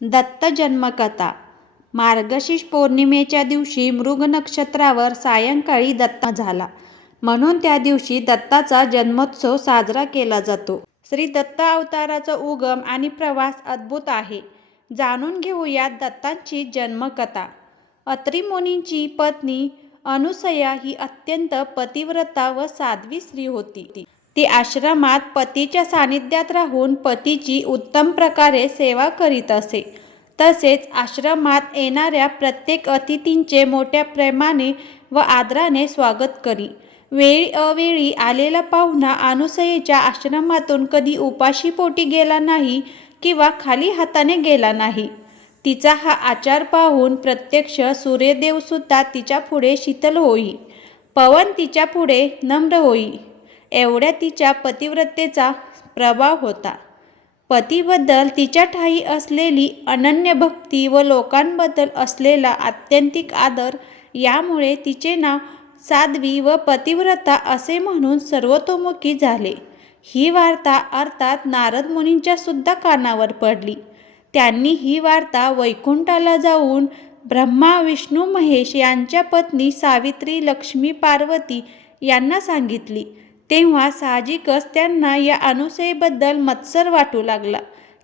दत्त जन्मकथा मार्गशीर्ष पौर्णिमेच्या दिवशी मृग नक्षत्रावर सायंकाळी दत्त झाला. म्हणून त्या दिवशी दत्ताचा जन्मोत्सव साजरा केला जातो. श्री दत्त अवताराचा उगम आणि प्रवास अद्भुत आहे. जाणून घेऊयात दत्तांची जन्मकथा. अत्री मुनींची पत्नी अनुसया ही अत्यंत पतिव्रता व साध्वी स्त्री होती. ती आश्रमात पतीच्या सानिध्यात राहून पतीची उत्तम प्रकारे सेवा करीत असे. तसेच आश्रमात येणाऱ्या प्रत्येक अतिथींचे मोठ्या प्रेमाने व आदराने स्वागत करी. वेळी अवेळी आलेला पाहुणा अनुसयेच्या आश्रमातून कधी उपाशी पोटी गेला नाही किंवा खाली हाताने गेला नाही. तिचा हा आचार पाहून प्रत्यक्ष सूर्यदेवसुद्धा तिच्या पुढे शीतल होई. पवन तिच्या पुढे नम्र होई. एवढ्या तिच्या पतिव्रतेचा प्रभाव होता. पतीबद्दल तिच्या ठाई असलेली अनन्य भक्ती व लोकांबद्दल असलेला आत्यंतिक आदर यामुळे तिचे नाव साध्वी व पतिव्रता असे म्हणून सर्वतोमुखी झाले. ही वार्ता अर्थात नारद मुनींच्या सुद्धा कानावर पडली. त्यांनी ही वार्ता वैकुंठाला जाऊन ब्रह्मा विष्णू महेश यांच्या पत्नी सावित्री लक्ष्मी पार्वती यांना सांगितली. तेव्हा साहजिकच त्यांना या अनुसयेबद्दल मत्सर वाटू लागला.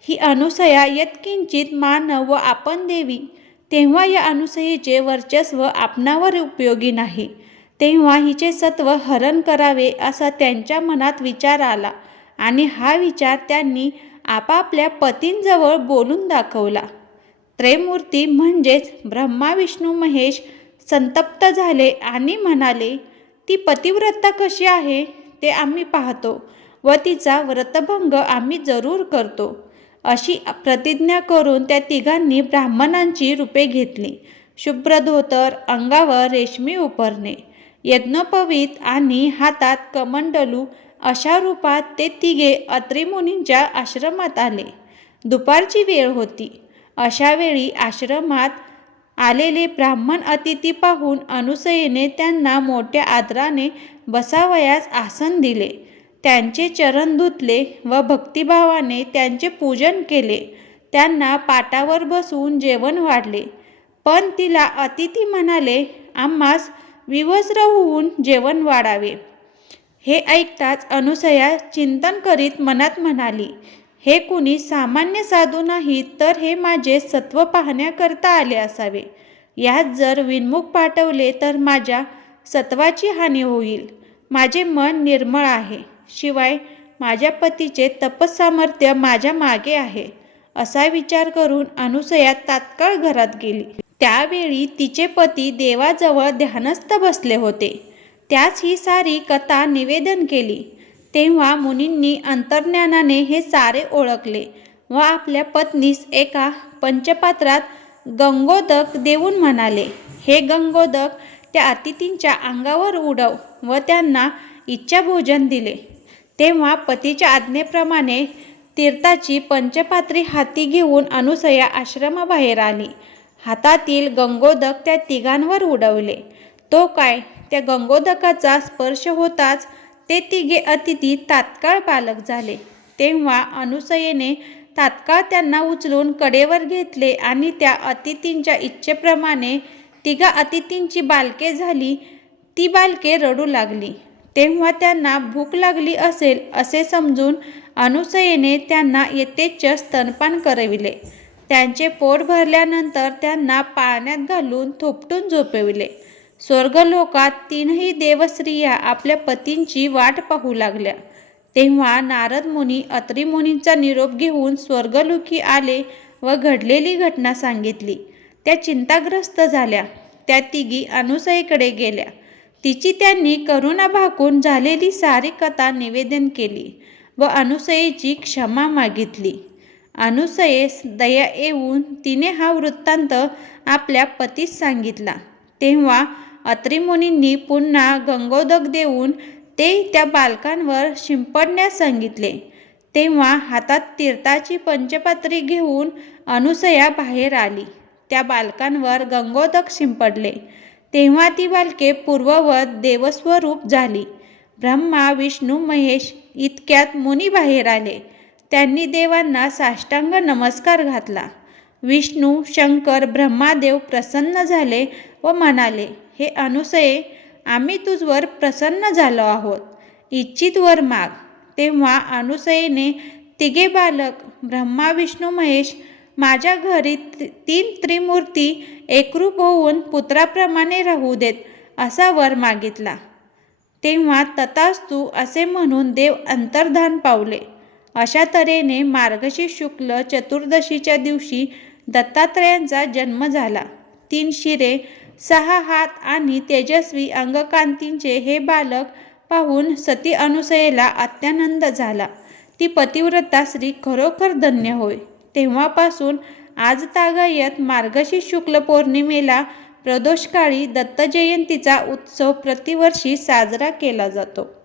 ही अनुसया यत्किंचित मानव व आपण देवी. तेव्हा या अनुसयेचे वर्चस्व आपणावर उपयोगी नाही. तेव्हा हिचे सत्व हरण करावे असा त्यांच्या मनात विचार आला आणि हा विचार त्यांनी आपापल्या पतींजवळ बोलून दाखवला. त्रयमूर्ती म्हणजेच ब्रह्मा विष्णू महेश संतप्त झाले आणि म्हणाले ती पतिव्रता कशी आहे? ते आम्ही पाहतो व तिचा व्रतभंग आम्ही जरूर करतो. अशी प्रतिज्ञा करून त्या तिघांनी ब्राह्मणांची रूपे घेतली. शुभ्र धोतर अंगावर रेशमी उपरणे यज्ञोपवीत आणि हातात कमंडलू अशा रूपात ते तिघे अत्रिमुनींच्या आश्रमात आले. दुपारची वेळ होती. अशा वेळी आश्रमात आलेले ब्राह्मण अतिथी पाहून अनुसयेने त्यांना मोठ्या आदराने बसावयास आसन दिले. त्यांचे चरण धुतले व भक्तिभावाने त्यांचे पूजन केले. त्यांना पाटावर बसून जेवण वाढले. पण तिला अतिथी म्हणाले आम्हास विवस्त्र होऊन जेवण वाढावे. हे ऐकताच अनुसया चिंतन करीत मनात म्हणाली हे कुणी सामान्य साधू नाही तर हे माझे सत्व पाहण्याकरता आले असावे. यात जर विनमुख पाठवले तर माझ्या सत्वाची हानी होईल. माझे मन निर्मळ आहे. शिवाय माझ्या पतीचे तपसामर्थ्य माझ्या मागे आहे असा विचार करून अनुसया तात्काळ घरात गेली. त्यावेळी तिचे पती देवाजवळ ध्यानस्थ बसले होते. त्याच ही सारी कथा निवेदन केली. तेव्हा मुनींनी अंतर्ज्ञानाने हे सारे ओळखले व आपल्या पत्नीस एका पंचपात्रात गंगोदक देऊन म्हणाले हे गंगोदक त्या अतिथींच्या अंगावर उडव व त्यांना इच्छाभोजन दिले. तेव्हा पतीच्या आज्ञेप्रमाणे तीर्थाची पंचपात्री हाती घेऊन अनुसया आश्रमाबाहेर आली. हातातील गंगोदक त्या तिघांवर उडवले. तो काय? त्या गंगोदकाचा स्पर्श होताच ते तिघे अतिथी तात्काळ पालक झाले. तेव्हा अनुसयेने तात्काळ त्यांना उचलून कडेवर घेतले आणि त्या अतिथींच्या इच्छेप्रमाणे तिघा अतिथींची बालके झाली. ती बालके रडू लागली. तेव्हा त्यांना भूक लागली असेल असे समजून अनुसयेने त्यांना येथेच स्तनपान करविले. त्यांचे पोट भरल्यानंतर त्यांना पाण्यात घालून थोपटून झोपविले. स्वर्गलोकात तीनही देवस्त्रिया आपल्या पतींची वाट पाहू लागल्या. तेव्हा नारद मुनी अत्री मुनींचा निरोप घेऊन स्वर्गलोकी आले व घडलेली घटना सांगितली. त्या चिंताग्रस्त झाल्या. त्या तिघी अनुसईकडे गेल्या. तिची त्यांनी करुणा भाकून झालेली सारी कथा निवेदन केली व अनुसयेची क्षमा मागितली. अनुसयेस दया येऊन तिने हा वृत्तांत आपल्या पतीस सांगितला. तेव्हा अत्रिमुनींनी पुन्हा गंगोदक देऊन ते त्या बालकांवर शिंपडण्यास सांगितले. तेव्हा हातात तीर्थाची पंचपात्री घेऊन अनुसया बाहेर आली. त्या बालकांवर गंगोदक शिंपडले. तेव्हा ती बालके पूर्ववत देवस्वरूप झाली. ब्रह्मा विष्णू महेश इतक्यात मुनी बाहेर आले. त्यांनी देवांना साष्टांग नमस्कार घातला. विष्णू शंकर ब्रह्मादेव प्रसन्न झाले व म्हणाले हे अनुसये आम्ही तुझवर प्रसन्न झालो आहोत. इच्छित वर माग. तेव्हा अनुसयेने तिघे बालक ब्रह्मा विष्णू महेश माझ्या घरी तीन त्रिमूर्ती एकरूप होऊन पुत्राप्रमाणे राहू देत असा वर मागितला. तेव्हा तथास्तु असे म्हणून देव अंतर्धान पावले. अशा तऱ्हेने मार्गशी शुक्ल चतुर्दशीच्या दिवशी दत्तात्रयांचा जन्म झाला. तीन शिरे सहा हात आणि तेजस्वी अंगकांतींचे हे बालक पाहून सती अनुसयेला अत्यानंद झाला. ती पतिव्रता स्त्री खरोखर धन्य होय. तेव्हापासून आज तागायत मार्गशीर्ष शुक्ल पौर्णिमेला प्रदोषकाळी दत्तजयंतीचा उत्सव प्रतिवर्षी साजरा केला जातो.